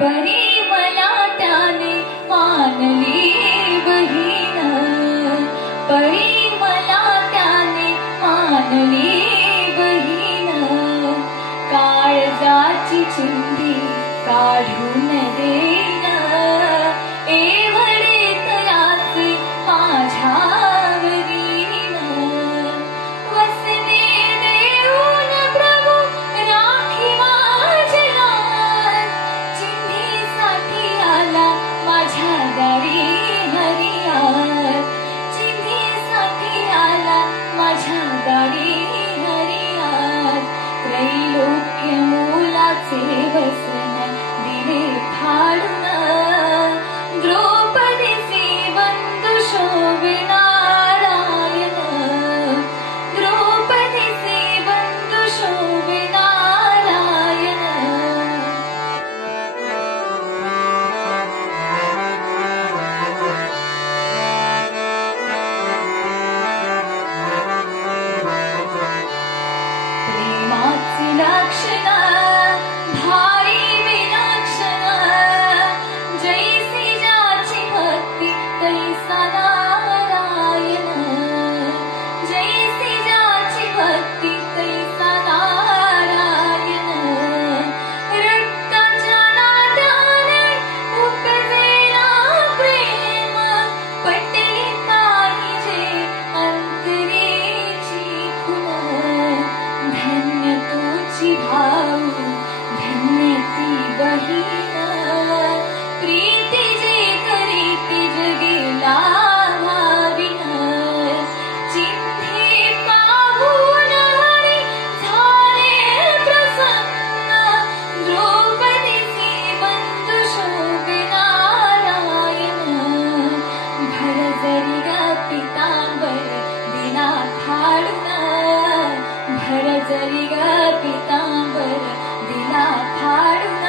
परी मला त्याने मानली बहीण, परी मला त्याने मानली बहीण, काळजाची चिंधी काढून देईन, एवढे तयाचे माझ्यावरीन, वसने देऊन प्रभू राखी माझे लाज, चिंधीसाठी आला माझ्या दारी हरियार, चिंधीसाठी आला माझ्या दारी हरियार, त्रैलोक्य मोलाचे वसन दिले फाडून, द्रौपदीचे बंधू शोभे नारायण, द्रौपदीचे बंधू शोभे नारायण. प्रेमाचे लक्षण भारी विलक्षण, जैसी ज्याची भक्ती तैसा नारायण, जैसी ज्याची भक्ती तैसा नारायण, रक्ताच्या नात्याने उपजेला प्रेम, पटली पाहिजे अंतरेची खुण, धन्य तुझी भाऊ धन्य ती बहीण, प्रीती जे करीती जगेला भाविन, चिंधी पाहून हरी झाले प्रसन्न, द्रौपदीचे बंधू शोभे नारायण, भरजरी ग पितांबर दिला फाडून, भरजरी ग पितांबर दिला फाडून.